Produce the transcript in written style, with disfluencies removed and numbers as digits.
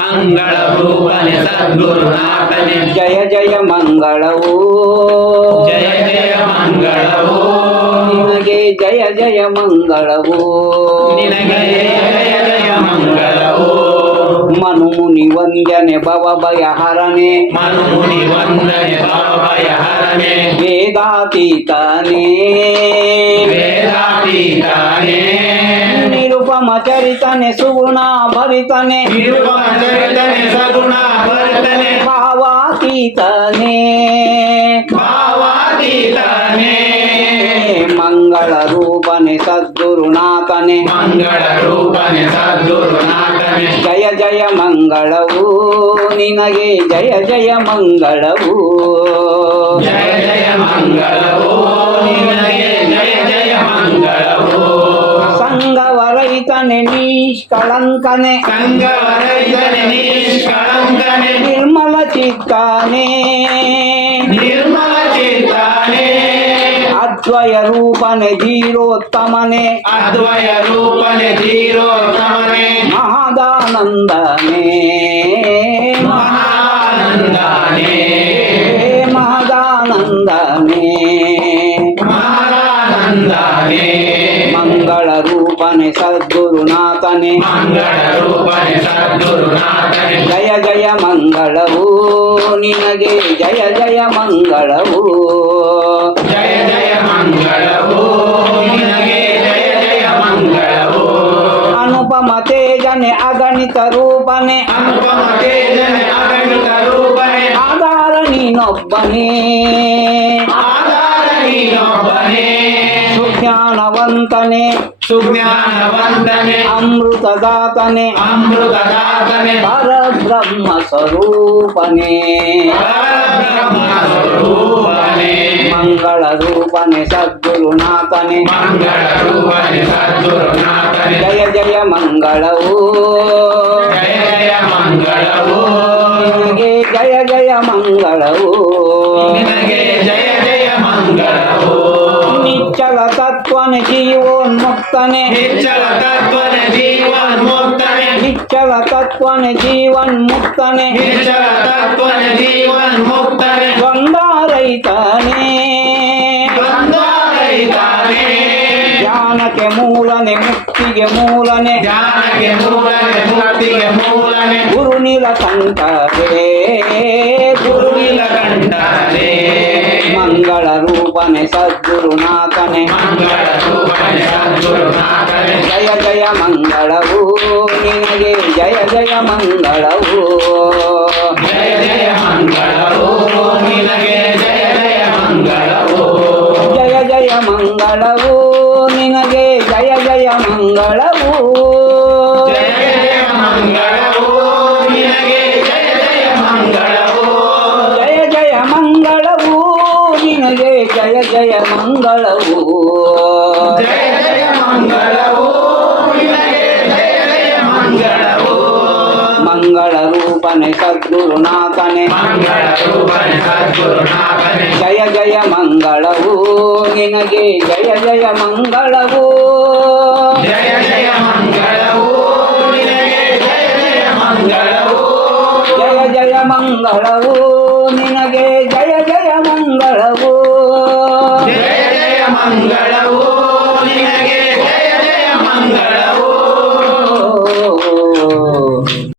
ಮಂಗಳ ರೂಪನೆ ಸದ್ಗುರುನಾಥನೆ ಜಯ ಜಯ ಮಂಗಳವು ಜಯ ಜಯ ಮಂಗಳವು ನಿನಗೆ ಜಯ ಜಯ ಮಂಗಳವು ನಿನಗೆ ಜಯ ಜಯ ಮಂಗಳವು ಮನು ಮುನಿ ವಂದನೆ ಭವ ಭಯ ಹರನೆ ಮನು ಮುನಿ ವಂದನೆ ಭವ ಭಯ ಹರನೆ ವೇದಾತೀತನೇ ವೇದಾತೀತನೇ ನಿರುಪಮ ಚರಿತನೆ ಸುಗುಣ ಭರಿತನೆ ನಿರುಪಮ ಚರಿತನೆ ಸಗುಣ ಭರಿತನೆ ಭಾವಾತೀತನೇ ಭಾವಾತೀತನೇ ಮಂಗಳ ರೂಪನೆ ಸದ್ಗುರುನಾಥನೆ ಮಂಗಳ ರೂಪನೆ ಸದ್ಗುರುನಾಥನೆ ಜಯ ಜಯ ಮಂಗಳವು ನಿನಗೆ ಜಯ ಜಯ ಮಂಗಳವು ಜಯ ಜಯ ಮಂಗಳವು ನಿನಗೆ ಜಯ ಜಯ ಮಂಗಳವು ಸಂಗವರಹಿತನೆ ನಿಷ್ಕಳಂಕನೆ ಸಂಗವರಹಿತನೆ ನಿಷ್ಕಳಂಕನೆ ನಿರ್ಮಲ ಚಿತ್ತಾನೆ ನಿರ್ಮಲ ಚಿತ್ತಾನೆ ಅದ್ವಯ ರೂಪನೆ ಧೀರೋತ್ತಮನೆ ಅದ್ವಯ ರೂಪನೆ ಧೀರೋತ್ತಮನೆ ಮಹದಾನಂದನೆ ಮಹಾನಂದನೆ ಮಹದಾನಂದನೆ ಮಹಾನಂದನೆ ಮಂಗಳ ರೂಪನೆ ಸದ್ಗುರುನಾಥನೆ ಮಂಗಳ ರೂಪನೆ ಸದ್ಗುರುನಾಥನೆ ಜಯ ಜಯ ಮಂಗಳವು ನಿನಗೆ ಜಯ ಜಯ ಮಂಗಳವು ಜಯ ಜಯ ಮಂಗಳವು ನಿನಗೆ ಜಯ ಜಯ ಮಂಗಳವು ಅನುಪಮ ತೇಜನೆ ಅಗಣಿತ ರೂಪನೆ ಅನುಪಮ ತೇಜನೆ ಅಗಣಿತ ರೂಪನೆ ಆಧಾರ ನೀನೊಬ್ಬನೇ ಆಧಾರ ನೀನೊಬ್ಬನೇ ಸುಜ್ಞಾನವಂತನೆ ಸುಜ್ಞಾನವಂತನೆ ಅಮೃತದಾತನೆ ಅಮೃತದಾತನೆ ಪರಬ್ರಹ್ಮ ಸ್ವರೂಪನೆ ಪರಬ್ರಹ್ಮ ಸ್ವರೂಪನೆ ಮಂಗಳ ರೂಪನೆ ಸದ್ಗುರುನಾಥನೆ ಮಂಗಳ ರೂಪನೆ ಸದ್ಗುರುನಾಥನೆ ಜಯ ಜಯ ಮಂಗಳವು ಜಯ ಜಯ ಮಂಗಳವು ನಿನಗೆ ಜಯ ಜಯ ಮಂಗಳವು ನಿನಗೆ ಜಯ ಜಯ ಮಂಗಳವು ನಿಚ್ಚಲ ತತ್ವನೆ ಜೀವೋನ್ಮುಕ್ತನೆ ನಿಚ್ಚಲ ತತ್ವನೆ ಜೀವನ್ಮುಕ್ತನೆ ನಿಚ್ಚಲ ತತ್ವನೆ ಜೀವನ್ಮುಕ್ತನೆ ನಿಚ್ಚಲ ತತ್ವನೆ ಜೀವನ್ಮುಕ್ತನೆ ದ್ವಂದ್ವರಹಿತನೇ ದ್ವಂದ್ವರಹಿತನೇ ಜ್ಞಾನಕ್ಕೆ ಮೂಲನೆ ಮುಕ್ತಿಗೆ ಮೂಲನೆ ಜ್ಞಾನಕ್ಕೆ ಮೂಲನೆ ಮುಕ್ತಿಗೆ ಮೂಲನೆ ಗುರು ನೀಲಕಂಠವೇ ಗುರು ನೀಲಕಂಠನೇ ಮಂಗಳ ರೂಪನೆ ಸದ್ಗುರುನಾಥನೆ ಮಂಗಳ ರೂಪನೆ ಸದ್ಗುರುನಾಥನೆ ಜಯ ಜಯ ಮಂಗಳವು ನಿನಗೆ ಜಯ ಜಯ ಮಂಗಳವು ಜಯ ಜಯ ಮಂಗಳವು ನಿನಗೆ ಜಯ ಜಯ ಮಂಗಳವು ಜಯ ಜಯ ಮಂಗಳವು ನಿನಗೆ ಜಯ ಜಯ ಮಂಗಳವು ಜಯ ಜಯ ಮಂಗಳವು ನಿನಗೆ ಜಯ ಜಯ ಮಂಗಳವು ಜಯ ಜಯ ಮಂಗಳವು ನಿನಗೆ ಜಯ ಜಯ ಮಂಗಳವು ಜಯ ಜಯ ಮಂಗಳವು ನಿನಗೆ ಜಯ ಜಯ ಮಂಗಳವು ಮಂಗಳ ರೂಪನೆ ಸದ್ಗುರುನಾಥನೆ ಮಂಗಳ ರೂಪನೆ ಸದ್ಗುರುನಾಥನೆ ಜಯ ಜಯ ಮಂಗಳವು ನಿನಗೆ ಜಯ ಜಯ ಮಂಗಳವು ಜಯ ಜಯ ಮಂಗಳವು ನಿನಗೆ ಜಯ ಜಯ ಮಂಗಳವು ಜಯ ಜಯ ಮಂಗಳವು ನಿನಗೆ ಜಯ ಜಯ ಮಂಗಳವು ಜಯ ಜಯ ಮಂಗಳ